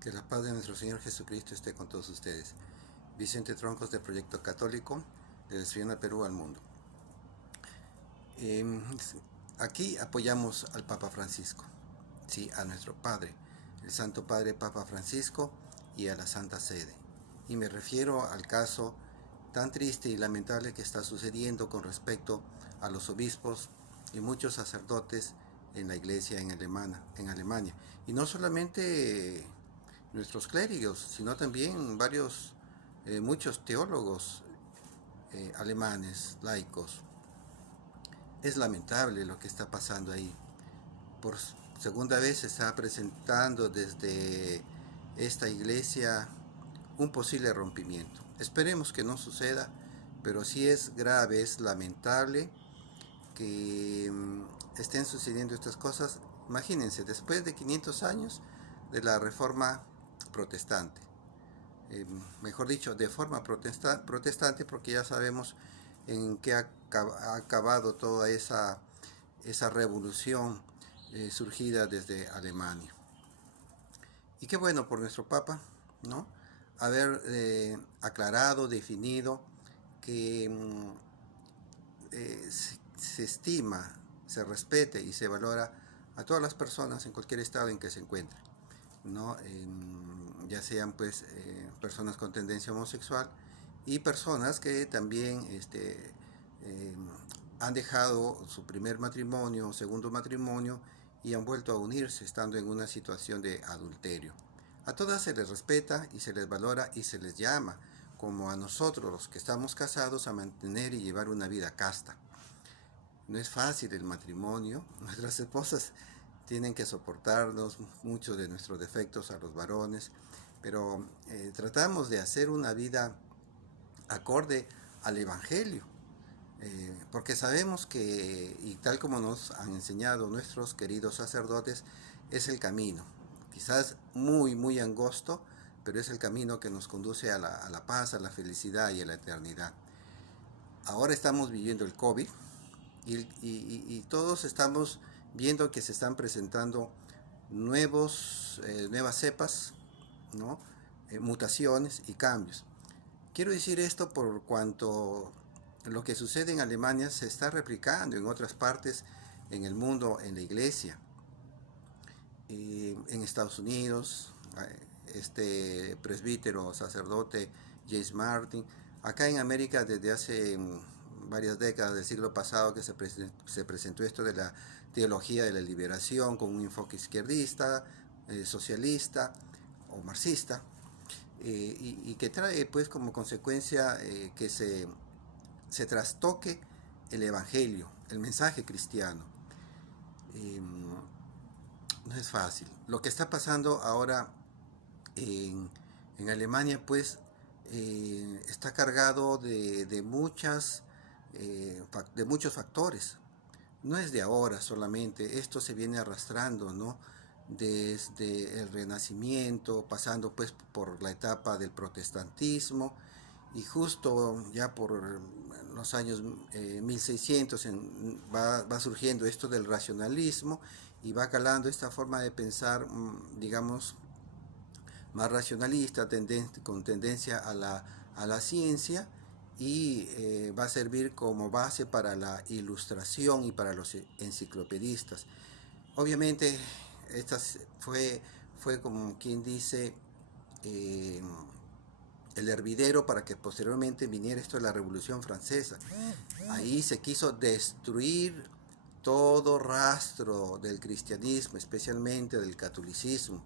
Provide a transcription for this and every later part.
Que la paz de nuestro Señor Jesucristo esté con todos ustedes. Vicente Troncos, del Proyecto Católico, de Destruyendo Perú al Mundo. Eh, Aquí apoyamos al Papa Francisco, sí, a nuestro Padre, el Santo Padre Papa Francisco, y a la Santa Sede. Y me refiero al caso tan triste y lamentable que está sucediendo con respecto a los obispos y muchos sacerdotes en la iglesia en Alemania. Y no solamente nuestros clérigos, sino también muchos teólogos alemanes, laicos. Es lamentable lo que está pasando ahí. Por segunda vez se está presentando desde esta iglesia un posible rompimiento. Esperemos que no suceda, pero sí es grave, es lamentable que estén sucediendo estas cosas. Imagínense, después de 500 años de la Reforma Protestante, mejor dicho, de forma protestante, porque ya sabemos en qué ha acabado toda esa revolución surgida desde Alemania. Y qué bueno por nuestro Papa, ¿no? Haber aclarado, definido que se estima, se respete y se valora a todas las personas en cualquier estado en que se encuentren, ¿no? Ya sean pues personas con tendencia homosexual y personas que también eh, han dejado su primer matrimonio o segundo matrimonio y han vuelto a unirse estando en una situación de adulterio. A todas se les respeta y se les valora y se les llama, como a nosotros los que estamos casados, a mantener y llevar una vida casta. No es fácil el matrimonio, nuestras esposas tienen que soportarnos muchos de nuestros defectos a los varones, pero tratamos de hacer una vida acorde al Evangelio, porque sabemos que, y tal como nos han enseñado nuestros queridos sacerdotes, es el camino, quizás muy angosto, pero es el camino que nos conduce a la paz, a la felicidad y a la eternidad. Ahora estamos viviendo el COVID y todos estamos viendo que se están presentando nuevas cepas, ¿no? Mutaciones y cambios. Quiero decir esto por cuanto lo que sucede en Alemania se está replicando en otras partes en el mundo, en la iglesia, en Estados Unidos, este presbítero, sacerdote James Martin, acá en América desde hace varias décadas del siglo pasado que se presentó esto de la teología de la liberación con un enfoque izquierdista, socialista o marxista, y que trae pues como consecuencia que se trastoque el evangelio, el mensaje cristiano. Eh, no es fácil. Lo que está pasando ahora en Alemania pues está cargado de muchos factores. No es de ahora solamente, esto se viene arrastrando, ¿no? Desde el Renacimiento, pasando pues por la etapa del protestantismo y justo ya por los años 1600 va surgiendo esto del racionalismo y va calando esta forma de pensar, digamos, más racionalista, con tendencia a la ciencia y va a servir como base para la ilustración y para los enciclopedistas. Obviamente, esta fue como quien dice eh, el hervidero para que posteriormente viniera esto de la Revolución Francesa. Ahí se quiso destruir todo rastro del cristianismo, especialmente del catolicismo,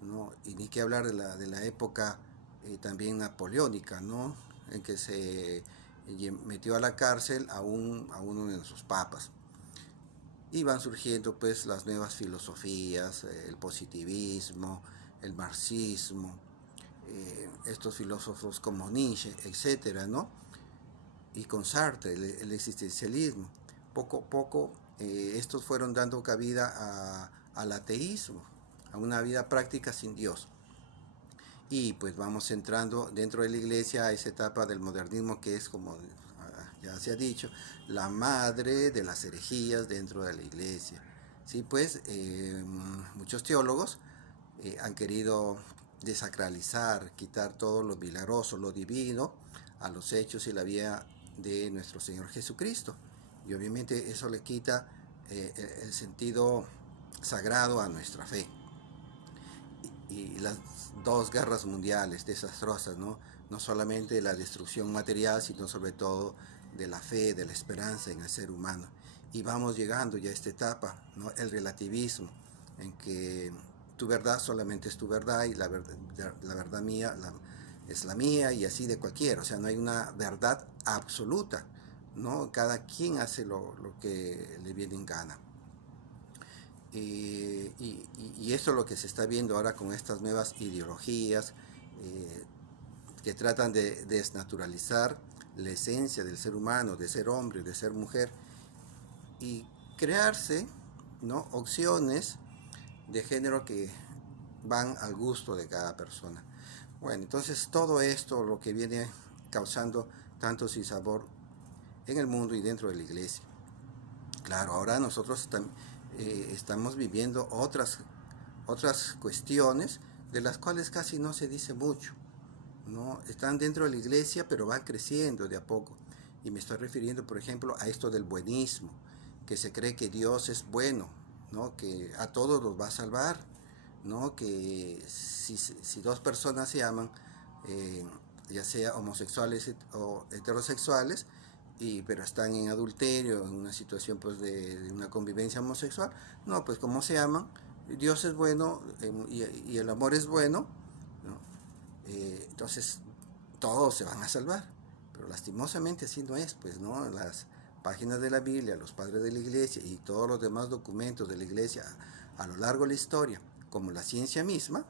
¿no? Y ni que hablar de la época también napoleónica, ¿no? En que se metió a la cárcel a uno de sus papas. Y van surgiendo pues las nuevas filosofías, el positivismo, el marxismo, estos filósofos como Nietzsche, etcétera, ¿no? Y con Sartre, el existencialismo. Poco a poco estos fueron dando cabida al ateísmo, a una vida práctica sin Dios. Y pues vamos entrando dentro de la iglesia a esa etapa del modernismo que es, como ya se ha dicho, la madre de las herejías dentro de la iglesia. Sí, pues muchos teólogos han querido desacralizar, quitar todo lo milagroso, lo divino, a los hechos y la vida de nuestro Señor Jesucristo. Y obviamente eso le quita el sentido sagrado a nuestra fe. Y las dos guerras mundiales desastrosas, ¿no? No solamente la destrucción material, sino sobre todo de la fe, de la esperanza en el ser humano. Y vamos llegando ya a esta etapa, ¿no? El relativismo, en que tu verdad solamente es tu verdad y la verdad mía es la mía y así de cualquiera. O sea, no hay una verdad absoluta, ¿no? Cada quien hace lo que le viene en gana. Y esto es lo que se está viendo ahora con estas nuevas ideologías que tratan de desnaturalizar la esencia del ser humano, de ser hombre, de ser mujer, y crearse, ¿no?, opciones de género que van al gusto de cada persona. Bueno, entonces todo esto lo que viene causando tanto sinsabor en el mundo y dentro de la iglesia. Claro, ahora nosotros estamos viviendo otras cuestiones de las cuales casi no se dice mucho, ¿no? Están dentro de la iglesia, pero van creciendo de a poco. Y me estoy refiriendo, por ejemplo, a esto del buenismo, que se cree que Dios es bueno, ¿no? Que a todos los va a salvar, ¿no? Que si dos personas se aman, ya sea homosexuales o heterosexuales, pero están en adulterio, en una situación pues de una convivencia homosexual, no, pues como se aman, Dios es bueno y el amor es bueno, ¿no? Entonces todos se van a salvar, pero lastimosamente así no es, pues, ¿no? Las páginas de la Biblia, los padres de la iglesia y todos los demás documentos de la iglesia a lo largo de la historia, como la ciencia misma,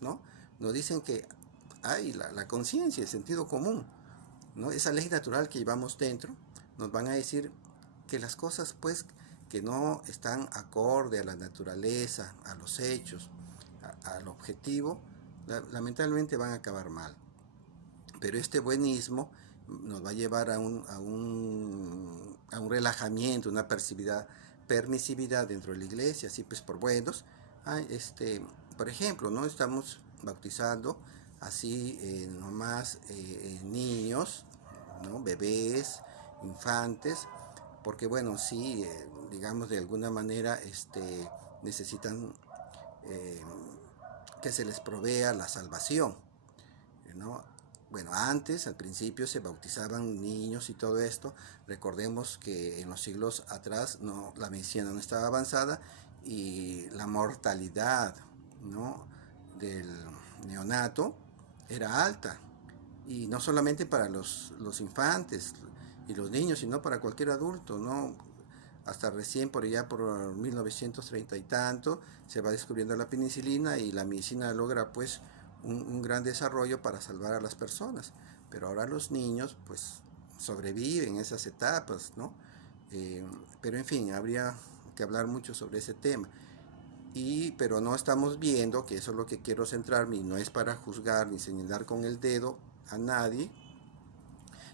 ¿no?, nos dicen que hay la conciencia, el sentido común, ¿no? Esa ley natural que llevamos dentro, nos van a decir que las cosas, pues, que no están acorde a la naturaleza, a los hechos, al objetivo, lamentablemente van a acabar mal. Pero este buenismo nos va a llevar a un relajamiento, una permisividad dentro de la iglesia, así pues por buenos. Por ejemplo, ¿no?, estamos bautizando así nomás niños, ¿no?, bebés, infantes, porque bueno, sí, digamos de alguna manera necesitan que se les provea la salvación, ¿no? Bueno, antes, al principio, se bautizaban niños y todo esto. Recordemos que en los siglos atrás la medicina no estaba avanzada y la mortalidad, ¿no?, del neonato era alta. Y no solamente para los infantes y los niños, sino para cualquier adulto, ¿no? Hasta recién por allá por 1930 y tanto se va descubriendo la penicilina y la medicina logra pues un gran desarrollo para salvar a las personas. Pero ahora los niños pues sobreviven esas etapas, ¿no? Pero en fin, habría que hablar mucho sobre ese tema. Pero no estamos viendo, que eso es lo que quiero centrarme, y no es para juzgar ni señalar con el dedo a nadie,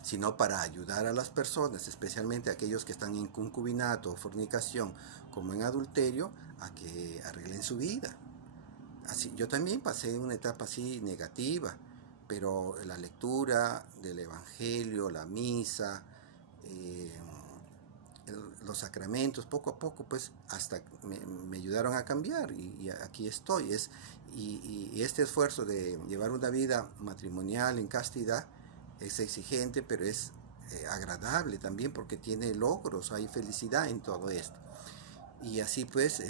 sino para ayudar a las personas, especialmente aquellos que están en concubinato o fornicación, como en adulterio, a que arreglen su vida. Así, yo también pasé una etapa así negativa, pero la lectura del Evangelio, la misa, los sacramentos, poco a poco, pues, hasta me ayudaron a cambiar y aquí estoy. Y este esfuerzo de llevar una vida matrimonial en castidad es exigente, pero es agradable también porque tiene logros, hay felicidad en todo esto. Y así pues,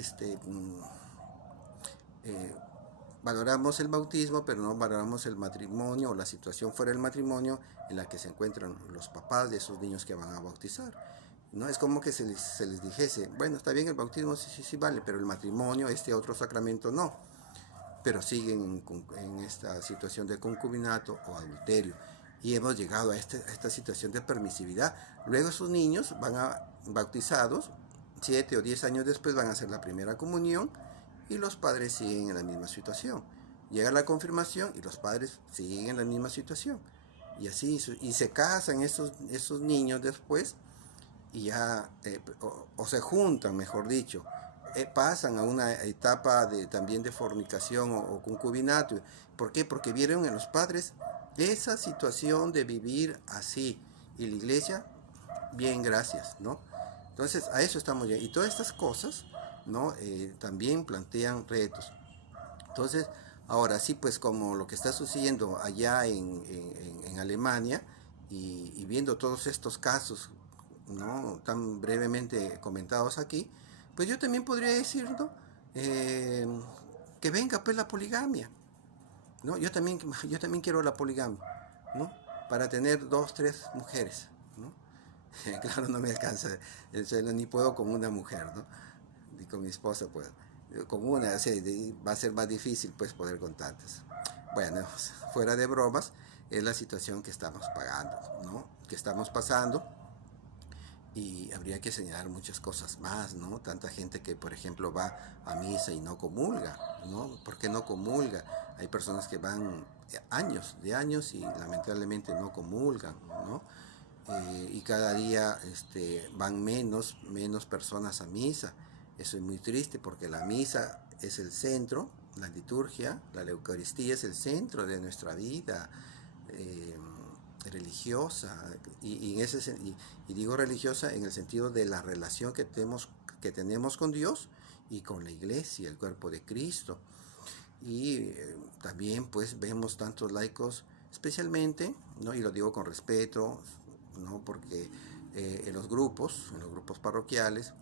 valoramos el bautismo, pero no valoramos el matrimonio o la situación fuera del matrimonio en la que se encuentran los papás de esos niños que van a bautizar. No es como que se les dijese, bueno, está bien el bautismo, sí vale, pero el matrimonio, este otro sacramento no. Pero siguen en esta situación de concubinato o adulterio. Y hemos llegado a esta situación de permisividad. Luego esos niños van a bautizados, 7 o 10 años después van a hacer la primera comunión y los padres siguen en la misma situación. Llega la confirmación y los padres siguen en la misma situación. Y así, y se casan esos niños después y ya, o se juntan, mejor dicho, pasan a una etapa también de fornicación o concubinato. ¿Por qué? Porque vieron en los padres esa situación de vivir así. Y la iglesia, bien, gracias, ¿no? Entonces, a eso estamos ya. Y todas estas cosas, ¿no? También plantean retos. Entonces, ahora sí, pues como lo que está sucediendo allá en Alemania y viendo todos estos casos, ¿no? Tan brevemente comentados aquí, pues yo también podría decir, ¿no? Eh, que venga pues la poligamia, ¿no? Yo también quiero la poligamia, ¿no? Para tener dos, tres mujeres, ¿no? Claro, no me alcanza el sueldo, ni puedo con una mujer, ¿no? Ni con mi esposa puedo. Con una, o sea, va a ser más difícil pues poder con tantas. Bueno, fuera de bromas, es la situación que estamos pagando, ¿no? Que estamos pasando, y habría que señalar muchas cosas más, ¿no? Tanta gente que, por ejemplo, va a misa y no comulga, ¿no? ¿Por qué no comulga? Hay personas que van de años y lamentablemente no comulgan, ¿no? Y cada día van menos personas a misa. Eso es muy triste porque la misa es el centro, la liturgia, la Eucaristía es el centro de nuestra vida eh, religiosa. Y digo religiosa en el sentido de la relación que tenemos con Dios y con la iglesia, el cuerpo de Cristo. Y también pues vemos tantos laicos, especialmente, ¿no? Y lo digo con respeto, ¿no? Porque en los grupos parroquiales,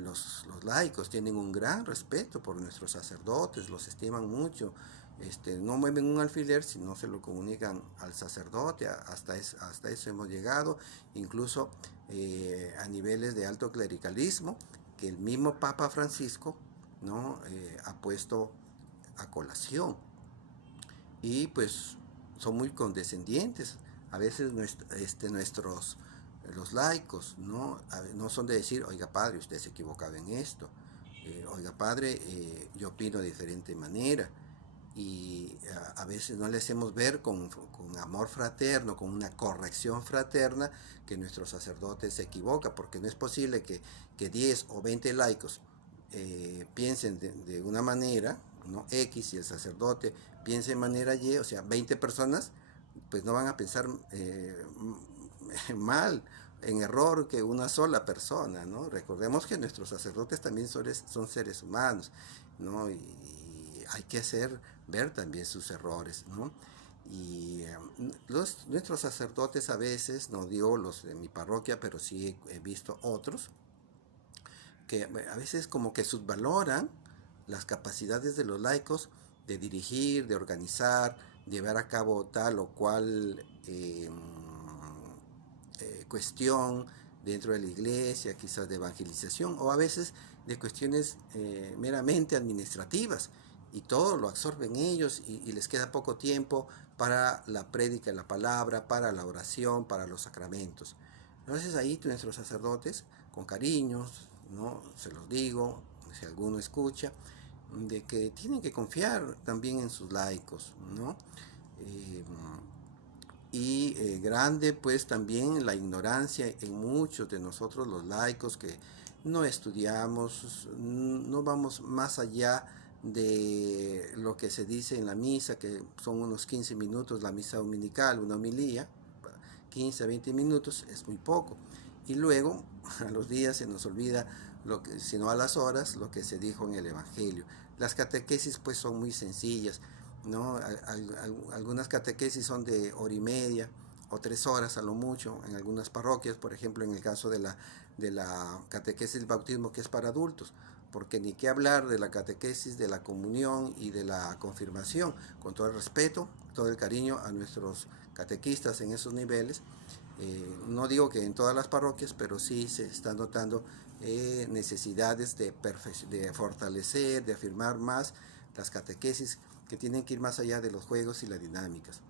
los laicos tienen un gran respeto por nuestros sacerdotes, los estiman mucho. No mueven un alfiler si no se lo comunican al sacerdote. Hasta eso hemos llegado, incluso a niveles de alto clericalismo, que el mismo Papa Francisco, ¿no? Ha puesto a colación. Y pues son muy condescendientes. A veces nuestros los laicos, ¿no? No son de decir, oiga padre, usted se ha equivocado en esto. Oiga padre, yo opino de diferente manera. Y a veces no le hacemos ver con amor fraterno, con una corrección fraterna, que nuestro sacerdote se equivoca, porque no es posible que 10 o 20 laicos piensen de una manera, ¿no? X, y el sacerdote piense de manera Y, o sea, 20 personas, pues no van a pensar mal, en error, que una sola persona, ¿no? Recordemos que nuestros sacerdotes también son seres humanos, ¿no? Y hay que hacer ver también sus errores, ¿no? Y nuestros sacerdotes a veces, no digo los de mi parroquia, pero sí he visto otros, que a veces como que subvaloran las capacidades de los laicos de dirigir, de organizar, llevar a cabo tal o cual cuestión dentro de la iglesia, quizás de evangelización, o a veces de cuestiones meramente administrativas, y todo lo absorben ellos, y les queda poco tiempo para la prédica de la palabra, para la oración, para los sacramentos. Entonces ahí nuestros sacerdotes, con cariños, ¿no? Se los digo, si alguno escucha, de que tienen que confiar también en sus laicos, ¿no? Eh, Grande pues también la ignorancia en muchos de nosotros los laicos, que no estudiamos, no vamos más allá de lo que se dice en la misa, que son unos 15 minutos la misa dominical, una homilía, 15 a 20 minutos es muy poco. Y luego a los días se nos olvida, sino a las horas, lo que se dijo en el Evangelio. Las catequesis pues son muy sencillas, ¿no? Algunas catequesis son de hora y media o 3 horas a lo mucho en algunas parroquias, por ejemplo en el caso de la catequesis del bautismo, que es para adultos, porque ni qué hablar de la catequesis de la comunión y de la confirmación. Con todo el respeto, todo el cariño a nuestros catequistas en esos niveles, no digo que en todas las parroquias, pero sí se están notando necesidades de fortalecer, de afirmar más las catequesis, que tienen que ir más allá de los juegos y las dinámicas.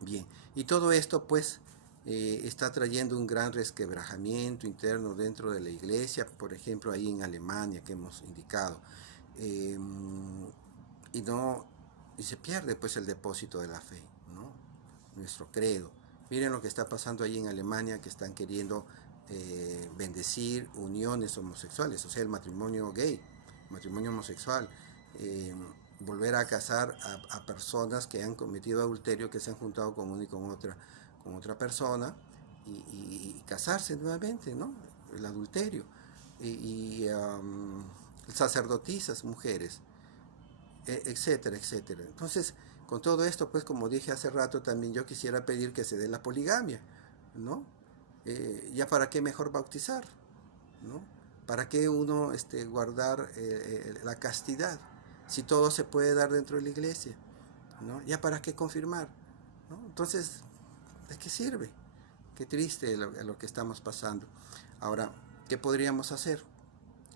Bien, y todo esto pues está trayendo un gran resquebrajamiento interno dentro de la iglesia, por ejemplo ahí en Alemania que hemos indicado, eh, y no y se pierde pues el depósito de la fe, ¿no? Nuestro credo. Miren lo que está pasando ahí en Alemania, que están queriendo bendecir uniones homosexuales, o sea, el matrimonio gay, matrimonio homosexual, volver a casar a personas que han cometido adulterio, que se han juntado con una y con otra persona, y casarse nuevamente, ¿no? El adulterio. Sacerdotisas, mujeres, etcétera, etcétera. Entonces, con todo esto, pues como dije hace rato, también yo quisiera pedir que se dé la poligamia, ¿no? Ya para qué mejor bautizar, ¿no? ¿Para qué uno guardar la castidad? Si todo se puede dar dentro de la iglesia, ¿no? ¿Ya para qué confirmar? ¿No? Entonces, ¿de qué sirve? Qué triste lo que estamos pasando. Ahora, ¿qué podríamos hacer?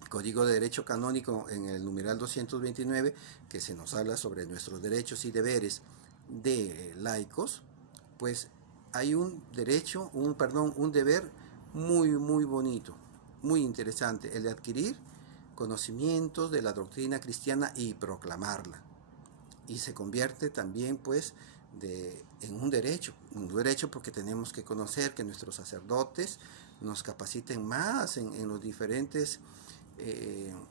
Código de Derecho Canónico en el numeral 229, que se nos habla sobre nuestros derechos y deberes de laicos, pues hay un derecho, un deber muy bonito, muy interesante, el de adquirir conocimientos de la doctrina cristiana y proclamarla. Y se convierte también pues en un derecho porque tenemos que conocer, que nuestros sacerdotes nos capaciten más en los diferentes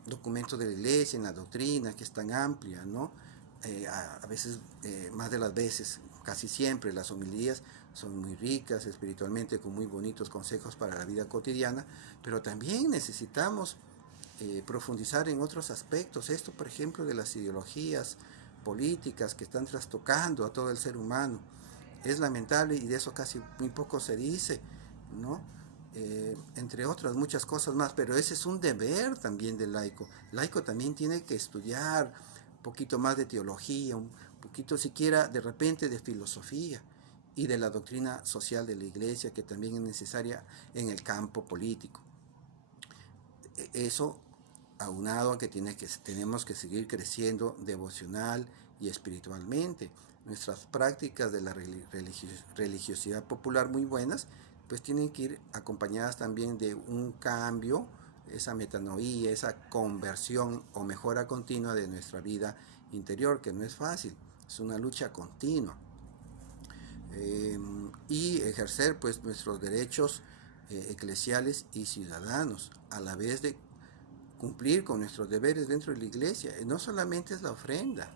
documentos de la iglesia, en la doctrina, que es tan amplia, ¿no? A veces, más de las veces, casi siempre, las homilías son muy ricas espiritualmente, con muy bonitos consejos para la vida cotidiana, pero también necesitamos profundizar en otros aspectos. Esto, por ejemplo, de las ideologías políticas que están trastocando a todo el ser humano. Es lamentable y de eso casi muy poco se dice, ¿no? Entre otras muchas cosas más, pero ese es un deber también del laico. El laico también tiene que estudiar un poquito más de teología, un poquito siquiera de repente de filosofía y de la doctrina social de la iglesia, que también es necesaria en el campo político. Eso aunado a que tenemos que seguir creciendo devocional y espiritualmente. Nuestras prácticas de la religiosidad popular muy buenas, pues tienen que ir acompañadas también de un cambio, esa metanoía, esa conversión o mejora continua de nuestra vida interior, que no es fácil, es una lucha continua. Y ejercer pues nuestros derechos eclesiales y ciudadanos, a la vez de cumplir con nuestros deberes dentro de la iglesia. No solamente es la ofrenda,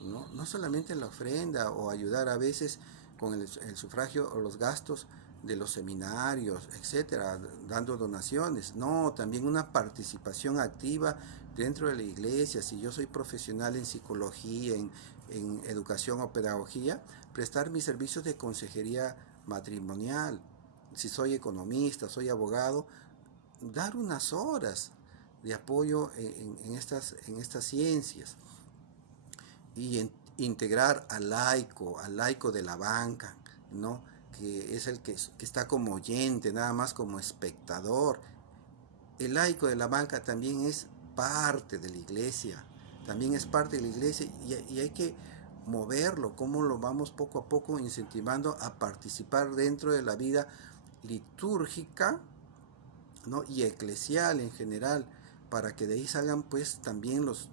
no solamente la ofrenda o ayudar a veces con el sufragio o los gastos de los seminarios, etcétera, dando donaciones. No, también una participación activa dentro de la iglesia. Si yo soy profesional en psicología, en educación o pedagogía, prestar mis servicios de consejería matrimonial. Si soy economista, soy abogado, dar unas horas de apoyo en estas ciencias y integrar al laico de la banca, ¿no? Que es el que está como oyente, nada más como espectador. El laico de la banca también es parte de la iglesia, también es parte de la iglesia y hay que moverlo, cómo lo vamos poco a poco incentivando a participar dentro de la vida litúrgica, ¿no? Y eclesial en general, para que de ahí salgan pues también los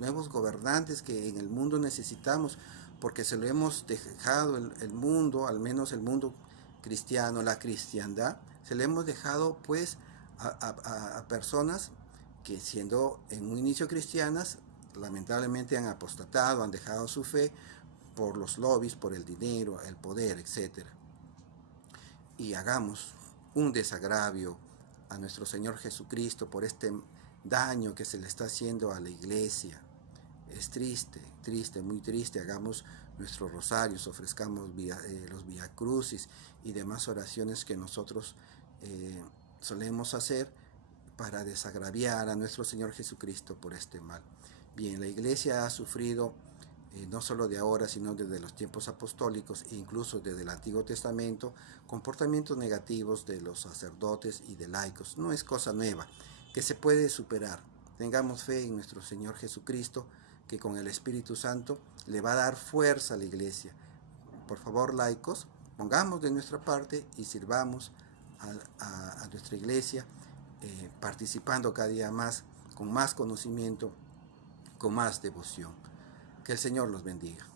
nuevos gobernantes que en el mundo necesitamos, porque se lo hemos dejado el mundo, al menos el mundo cristiano, la cristiandad, se le hemos dejado pues a personas que siendo en un inicio cristianas, lamentablemente han apostatado, han dejado su fe por los lobbies, por el dinero, el poder, etc. Y hagamos un desagravio a nuestro Señor Jesucristo por este daño que se le está haciendo a la iglesia. Es triste, muy triste. Hagamos nuestros rosarios, ofrezcamos los Via Crucis y demás oraciones que nosotros solemos hacer para desagraviar a nuestro Señor Jesucristo por este mal. Bien, la iglesia ha sufrido no solo de ahora, sino desde los tiempos apostólicos e incluso desde el Antiguo Testamento, comportamientos negativos de los sacerdotes y de laicos. No es cosa nueva, que se puede superar. Tengamos fe en nuestro Señor Jesucristo, que con el Espíritu Santo le va a dar fuerza a la iglesia. Por favor, laicos, pongamos de nuestra parte y sirvamos a nuestra iglesia, participando cada día más, con más conocimiento, con más devoción. Que el Señor los bendiga.